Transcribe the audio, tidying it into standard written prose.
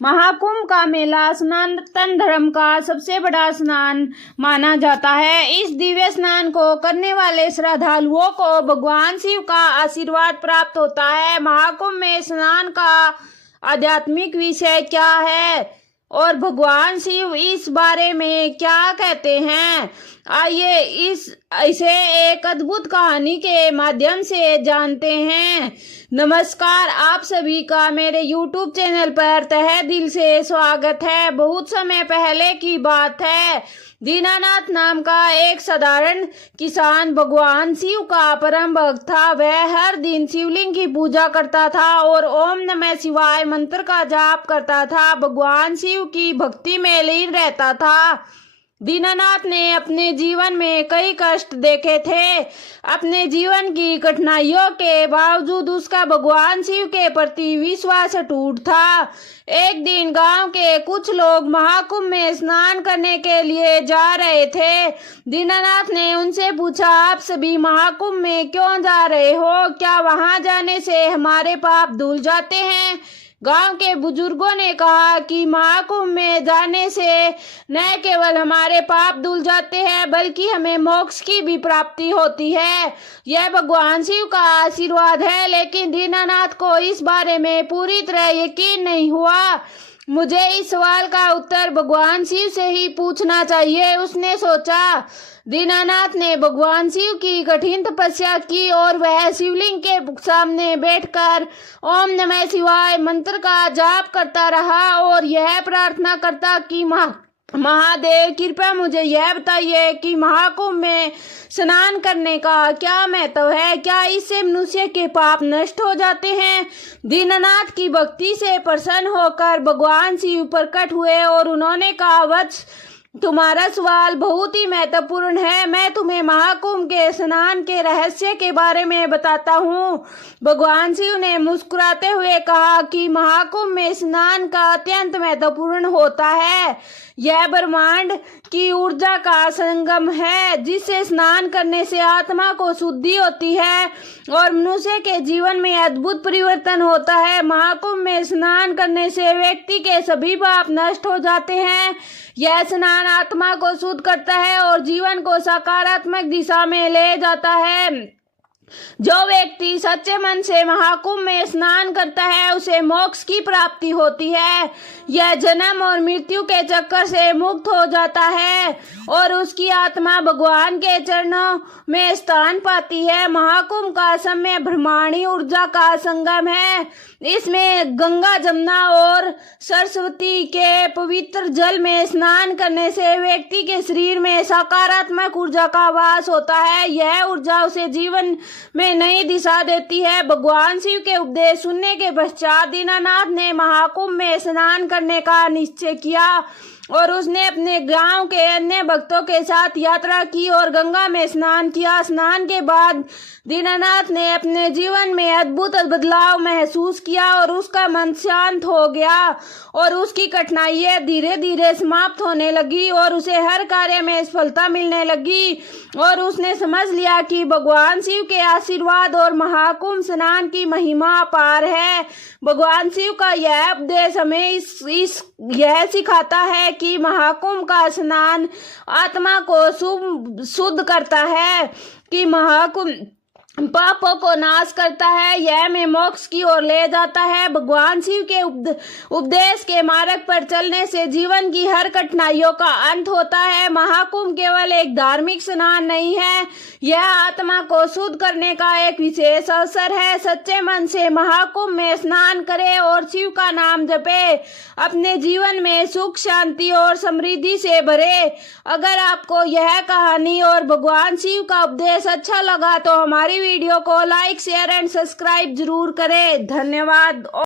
महाकुंभ का मेला सनातन धर्म का सबसे बड़ा स्नान माना जाता है। इस दिव्य स्नान को करने वाले श्रद्धालुओं को भगवान शिव का आशीर्वाद प्राप्त होता है। महाकुंभ में स्नान का आध्यात्मिक विषय क्या है और भगवान शिव इस बारे में क्या कहते हैं, आइए इसे एक अद्भुत कहानी के माध्यम से जानते हैं। नमस्कार, आप सभी का मेरे YouTube चैनल पर तहे दिल से स्वागत है। बहुत समय पहले की बात है, दीनानाथ नाम का एक साधारण किसान भगवान शिव का परम भक्त था। वह हर दिन शिवलिंग की पूजा करता था और ओम नमः शिवाय मंत्र का जाप करता था। भगवान शिव की भक्ति में लीन रहता था। दीनानाथ ने अपने जीवन में कई कष्ट देखे थे। अपने जीवन की कठिनाइयों के बावजूद उसका भगवान शिव के प्रति विश्वास अटूट था। एक दिन गांव के कुछ लोग महाकुंभ में स्नान करने के लिए जा रहे थे। दीनानाथ ने उनसे पूछा, आप सभी महाकुंभ में क्यों जा रहे हो? क्या वहां जाने से हमारे पाप धुल जाते हैं? गांव के बुजुर्गों ने कहा कि महाकुंभ में जाने से न केवल हमारे पाप धुल जाते हैं बल्कि हमें मोक्ष की भी प्राप्ति होती है। यह भगवान शिव का आशीर्वाद है। लेकिन दीनानाथ को इस बारे में पूरी तरह यकीन नहीं हुआ। मुझे इस सवाल का उत्तर भगवान शिव से ही पूछना चाहिए, उसने सोचा। दीनानाथ ने भगवान शिव की कठिन तपस्या की और वह शिवलिंग के सामने बैठकर ओम नमः शिवाय मंत्र का जाप करता रहा और यह प्रार्थना करता कि महादेव, कृपया मुझे यह बताइए कि महाकुंभ में स्नान करने का क्या महत्व है? क्या इससे मनुष्य के पाप नष्ट हो जाते हैं? दीनानाथ की भक्ति से प्रसन्न होकर भगवान शिव प्रकट हुए और उन्होंने कहा, वत्स, तुम्हारा सवाल बहुत ही महत्वपूर्ण है। मैं तुम्हें महाकुंभ के स्नान के रहस्य के बारे में बताता हूँ। भगवान शिव ने मुस्कुराते हुए कहा कि महाकुंभ में स्नान का अत्यंत महत्वपूर्ण होता है। यह ब्रह्मांड की ऊर्जा का संगम है, जिससे स्नान करने से आत्मा को शुद्धि होती है और मनुष्य के जीवन में अद्भुत परिवर्तन होता है। महाकुंभ में स्नान करने से व्यक्ति के सभी पाप नष्ट हो जाते हैं। यह स्नान आत्मा को शुद्ध करता है और जीवन को सकारात्मक दिशा में ले जाता है। जो व्यक्ति सच्चे मन से महाकुंभ में स्नान करता है उसे मोक्ष की प्राप्ति होती है। यह जन्म और मृत्यु के चक्कर से मुक्त हो जाता है और उसकी आत्मा भगवान के चरणों में स्थान पाती है। महाकुंभ का समय ब्रह्मांडी ऊर्जा का संगम है। इसमें गंगा, जमुना और सरस्वती के पवित्र जल में स्नान करने से व्यक्ति के शरीर में सकारात्मक ऊर्जा का वास होता है। यह ऊर्जा उसे जीवन में नई दिशा देती है। भगवान शिव के उपदेश सुनने के पश्चात दीनानाथ ने महाकुंभ में स्नान करने का निश्चय किया और उसने अपने गांव के अन्य भक्तों के साथ यात्रा की और गंगा में स्नान किया। स्नान के बाद दीनानाथ ने अपने जीवन में अद्भुत बदलाव महसूस किया और उसका मन शांत हो गया और उसकी कठिनाइयां धीरे धीरे समाप्त होने लगी और उसे हर कार्य में सफलता मिलने लगी और उसने समझ लिया कि भगवान शिव के आशीर्वाद और महाकुंभ स्नान की महिमा अपार है। भगवान शिव का यह उपदेश हमें यह सिखाता है कि महाकुंभ का स्नान आत्मा को शुद्ध करता है, कि महाकुंभ पापों को नाश करता है, यह हमें मोक्ष की ओर ले जाता है। भगवान शिव के उपदेश के मार्ग पर चलने से जीवन की हर कठिनाइयों का अंत होता है। महाकुंभ केवल एक धार्मिक स्नान नहीं है, यह आत्मा को शुद्ध करने का एक विशेष अवसर है। सच्चे मन से महाकुंभ में स्नान करें और शिव का नाम जपे। अपने जीवन में सुख, शांति और समृद्धि से भरे। अगर आपको यह कहानी और भगवान शिव का उपदेश अच्छा लगा तो हमारी वीडियो को लाइक, शेयर एंड सब्सक्राइब जरूर करें। धन्यवाद।